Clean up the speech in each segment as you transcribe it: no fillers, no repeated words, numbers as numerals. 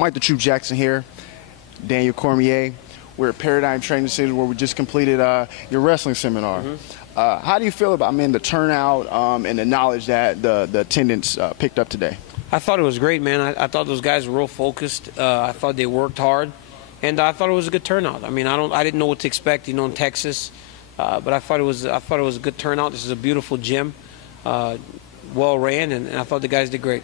Mike the True Jackson here, Daniel Cormier. We're at Paradigm Training Center where we just completed your wrestling seminar. How do you feel about, the turnout and the knowledge that the attendance picked up today? I thought it was great, man. I thought those guys were real focused. I thought they worked hard, and I thought it was a good turnout. I didn't know what to expect, in Texas, but I thought it was a good turnout. This is a beautiful gym, well ran, and I thought the guys did great.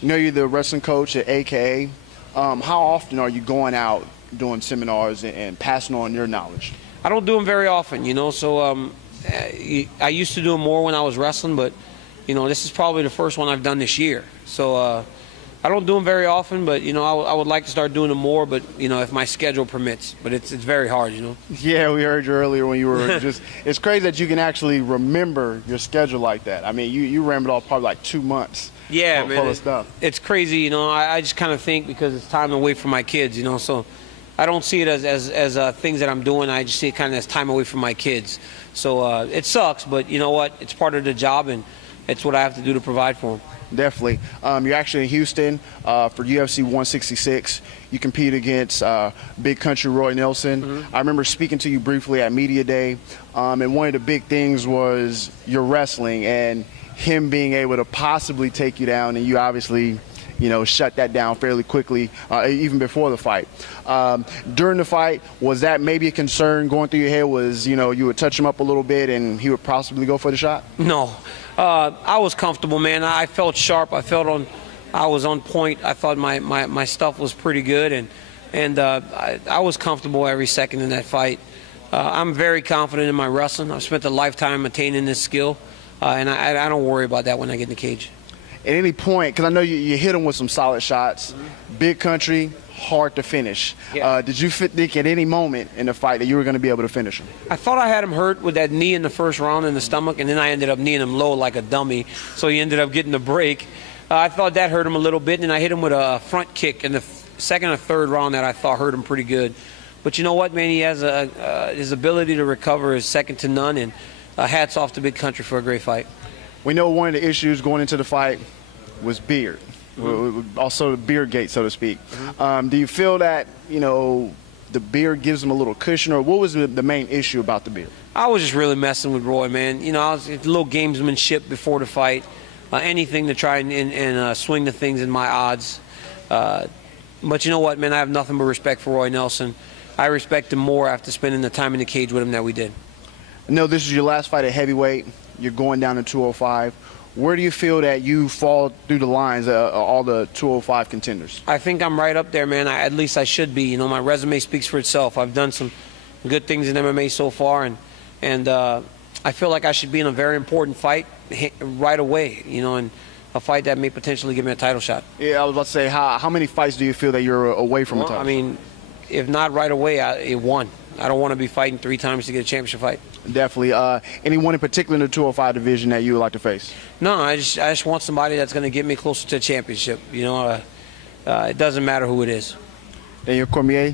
You're the wrestling coach at AKA. How often are you going out doing seminars and passing on your knowledge? I don't do them very often, so I used to do them more when I was wrestling, but this is probably the first one I've done this year. So I don't do them very often, but I would like to start doing them more, but if my schedule permits. But it's very hard, Yeah, we heard you earlier when you were just it's crazy that you can actually remember your schedule like that. You rammed it off probably like 2 months. Yeah, man, full of stuff. It's crazy, I just kind of think because it's time away from my kids, so I don't see it as things that I'm doing. I just see it kind of as time away from my kids. So it sucks, but you know what? It's part of the job, and it's what I have to do to provide for them. Definitely. You're actually in Houston for UFC 166. You compete against Big Country Roy Nelson. I remember speaking to you briefly at Media Day, and one of the big things was your wrestling and him being able to possibly take you down, and you obviously shut that down fairly quickly, even before the fight. During the fight, was that maybe a concern going through your head? Was, you would touch him up a little bit and he would possibly go for the shot? No. I was comfortable, man. I felt sharp. I was on point. I thought my stuff was pretty good, and I was comfortable every second in that fight. I'm very confident in my wrestling. I've spent a lifetime attaining this skill, and I don't worry about that when I get in the cage. At any point, because I know you hit him with some solid shots, Big Country, hard to finish. Yeah. Did you think at any moment in the fight that you were going to be able to finish him? I thought I had him hurt with that knee in the first round in the stomach, and then I ended up kneeing him low like a dummy, so he ended up getting the break. I thought that hurt him a little bit, and I hit him with a front kick in the second or third round that I thought hurt him pretty good. But you know what, man? He has his ability to recover is second to none, and hats off to Big Country for a great fight. We know one of the issues going into the fight was beard, also the beard gate, so to speak. Do you feel that, the beard gives him a little cushion, or what was the main issue about the beard? I was just really messing with Roy, man. I was a little gamesmanship before the fight, anything to try and swing the things in my odds. But you know what, man, I have nothing but respect for Roy Nelson. I respect him more after spending the time in the cage with him that we did. No, this is your last fight at heavyweight. You're going down to 205. Where do you feel that you fall through the lines of all the 205 contenders? I think I'm right up there, man. At least I should be. My resume speaks for itself. I've done some good things in MMA so far, and I feel like I should be in a very important fight right away, and a fight that may potentially give me a title shot. Yeah, I was about to say, how many fights do you feel that you're away from a title? If not right away, one. I don't want to be fighting 3 times to get a championship fight. Definitely. Anyone in particular in the 205 division that you would like to face? No, I just want somebody that's going to get me closer to a championship. It doesn't matter who it is. Daniel Cormier,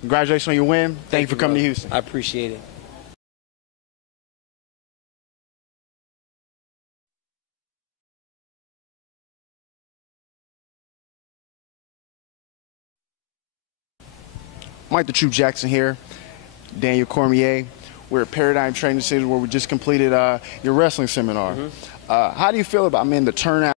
congratulations on your win. Thank you for coming to Houston. I appreciate it. Mike the True Jackson here, Daniel Cormier. We're at Paradigm Training Center where we just completed your wrestling seminar. How do you feel about, the turnout?